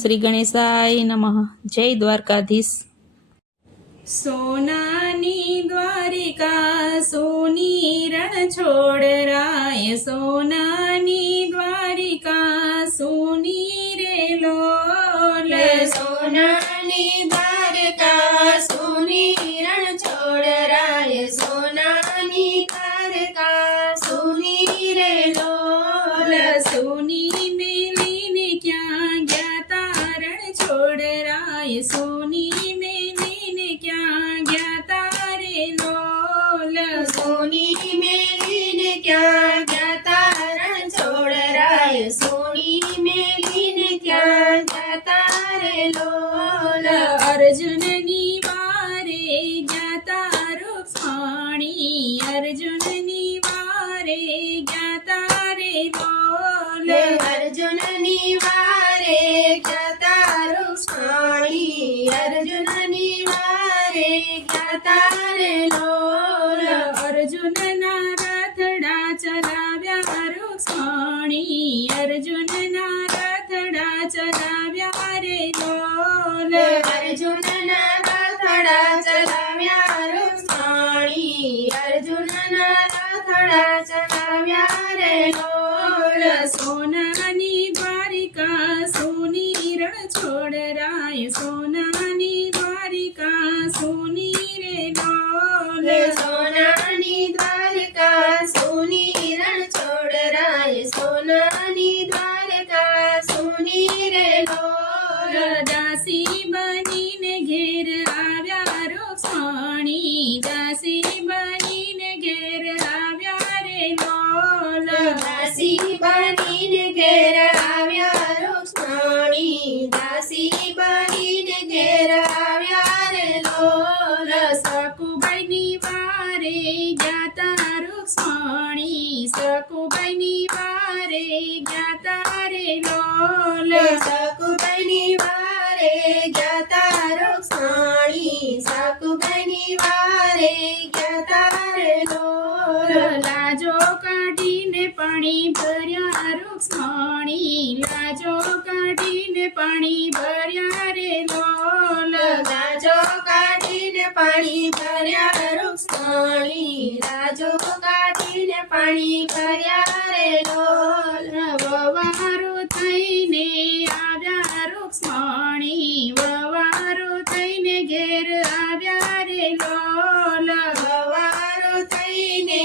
શ્રી ગણેશાય નમઃ. જય દ્વારકાધીશ. સોનાની દ્વારિકા સોની રણ છોડરાય, સોનાની દ્વારિકા સોની રે લોલ. સોનાની દ્વારકા સોની રણ છોડરાય, સોનાની દ્વારકા સોની રે લોલ. સોની મેલીને ક્યાં ગયા તારણ છોડરાય, સોની મેલીને ક્યાં ગયા તારે લોલ. સોની મેલીને ક્યાં ગયા તારણ છોડરાય, સોની મેલીને ક્યાં ગયા તારે લોલ. અર્જુનની વારે ગયા તારો પાણી, અર્જુનની વારે ગયા તારે લોલ. અર્જુનની વારે ગયા તારું સ્વાણી, અર્જુનની વારે ગયા તારે લોલ. અર્જુનના રથડા ચલાવ્યા રૂક્ષ્મણી, અર્જુનના રથડા ચલાવ્યા રે લોલ. અર્જુનના રથડા ચલાવ્યા રૂક્ષ્મણી, અર્જુનના રથડા ચલાવ્યા રે લોલ. સોનાની દ્વારિકા સોની રણ છોડરાય, સોનાની દ્વારિકા સોની રે લોલ. સોનાની દ્વારકા સોની રણ છોડરાય, સોનાની દ્વારકા સોની રે લોલ. દાસી બનીને ઘેર આવ્યા રૂક્ષ્મણી, દાસી બનીને ઘેર આવ્યા રે લોલ. દાસી બનીને ઘેર આવ્યા રૂક્ષ્મણી, દાસી બનીને ઘેર આવ્યા રે લોલ. સકુબાઈની વારે ગયા તા રૂક્ષ્મણી, સકુબાઈની વારે ગયા તા રે લોલ. સકુબાઈની વારે ગયા તા રૂક્ષ્મણી, સકુબાઈની વારે ગયા તા રે લોલ. લાજો કાઢીને પાણી ભર્યા રૂક્ષ્મણી, લાજો કાઢીને પાણી ભર્યા રે લોલ. રાજો કાઢીને પાણી ભર્યા રૂક્ષ્મણી, રાજો કાઢીને પાણી ભર્યા રે લોલ. વવારો થઈને આવ્યા રૂક્ષ્મણી, વવારો થઈને ઘેર આવ્યા રે લોલ. વવારો થઈને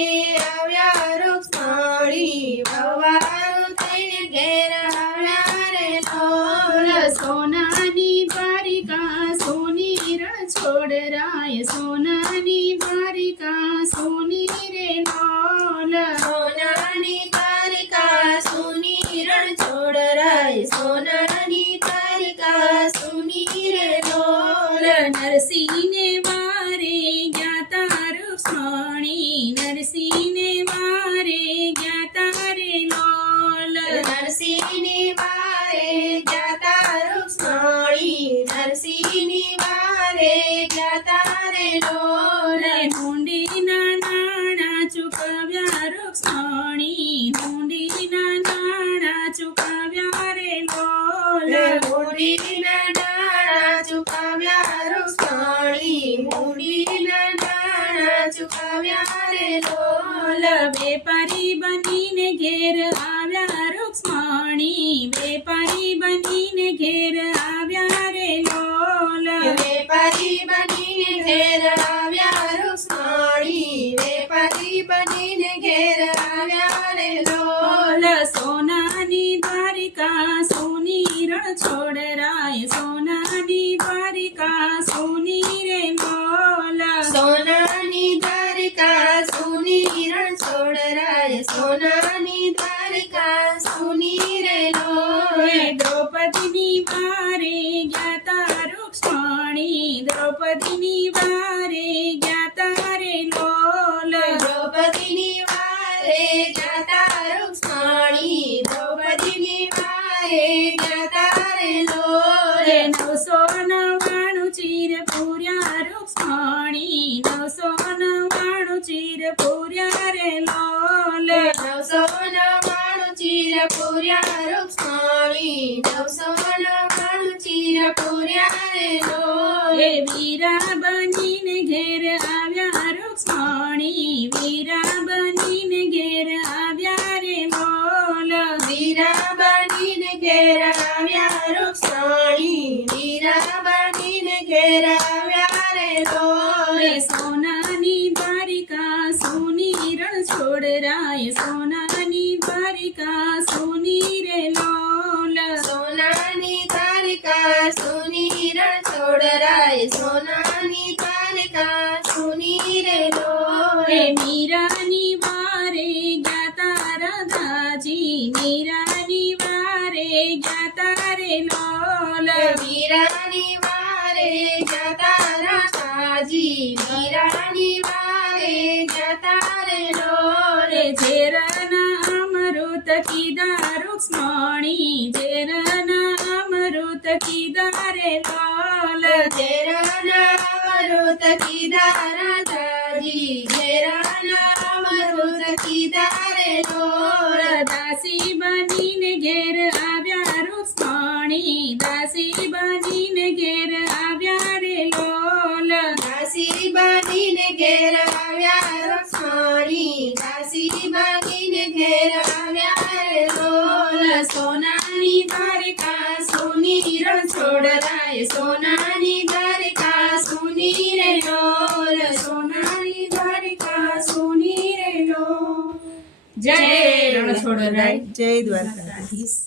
આવ્યા રૂક્ષ્મણી, વવારો થઈને ઘેર આવ્યા રે લોલ. સોનાની દ્વારિકા સોની રણ છોડરાય, સોનાની દ્વારિકા સોની રે લોલ. સોનાની દ્વારિકા સોની રણ છોડરાય, સોનાની દ્વારિકા સોની રે લોલ. નરસિંહને વારે ગયા તા રૂક્ષ્મણી, નરસિંહને વારે ગયા તા રે લોલ. નરસિંહની વારે ગયા તા રૂક્ષ્મણી, નરસિંહની વારે ગયા તા રે લોલ. હુંડીના નાણાં ચૂકવ્યા રૂક્ષ્મણી, હુંડીના નાણાં ચૂકવ્યા રે લોલ. મૂડીના નાણાં ચૂકવ્યા રૂક્ષ્મણી, મૂડીના નાણાં ચૂકવ્યા રે લોલ. વેપારી બનીને ઘેર આવ્યા રૂક્ષ્મણી, વેપારી બનીને ઘેર આવ્યા રે લોલ. વેપારી બનીને ઘેર આવ્યા રૂક્ષ્મણી, વેપારી બનીને ઘેર આવ્યા રે લોલ. સોનાની દ્વારિકા સોની રણ છોડરાય, સોનાની દ્વારિકા સોની રે લોલ. સોનાની દ્વારિકા સોની રણ છોડરાય, સોનાની દ્વારિકા સોની રે લોલ. દ્રૌપદીની વારે ગયા તા રૂક્ષ્મણી, દ્રૌપદીની વારે ગયા તા રે લોલ. દ્રૌપદીની વારે ગયા તા રૂક્ષ્મણી, દ્રૌપદીની વારે ગયા તા રે લોલ. 999 ચીર પૂર્યા રૂક્ષ્મણી, 999 ચીર પૂર્યા રે લોલ. 999 ચીર પૂર્યા રૂક્ષ્મણી, 999 પૂર્યા રે લોલ એ વીરા બનીને ઘેર આવ્યા રૂક્ષ્મણી વીરા બનીને ઘેર આવ્યા રે લોલ વીરા બનીને ઘેર આવ્યા રૂક્ષ્મણી વીરા બનીને ઘેર આવ્યા રે લોલ એ સોનાની દ્વારિકા સોની રણ છોડરાય સોનાની દ્વારિકા સોની રે લોલ સોનાની તારિકા સુની રણ છોડરાય સોનાની તારિકા સુની રે લોલ એ મીરાની વારે ગયા રાધાજી મીરાની વારે ગયા રે લોલ વીરાની વારે જતા રાધાજી વીરાની વારે જતા રે લોલ રે ઝેરના અમૃત કીધા રૂક્ષ્મણી ઝેરના અમૃત કીધા રે લોલ ઝેરના અમૃત કીધા રાધાજી ઝેરના અમૃત કીધા રે લોલ દાસી બનીને ઘેર આવ્યા રૂક્ષ્મણી દાસી બનીને ઘેર આવ્યા રે લોલ દાસી બનીને ઘેર આવ્યા રૂક્ષ્મણી દાસી બનીને ઘેર આવ્યા રે લોલ સોનાની દ્વારિકા સોની રણ છોડરાય સોનાની દ્વારિકા સોની રે લોલ સોનાની દ્વારિકા સોની રે લોલ જય રણ છોડરાય જય દ્વારકાધીશ.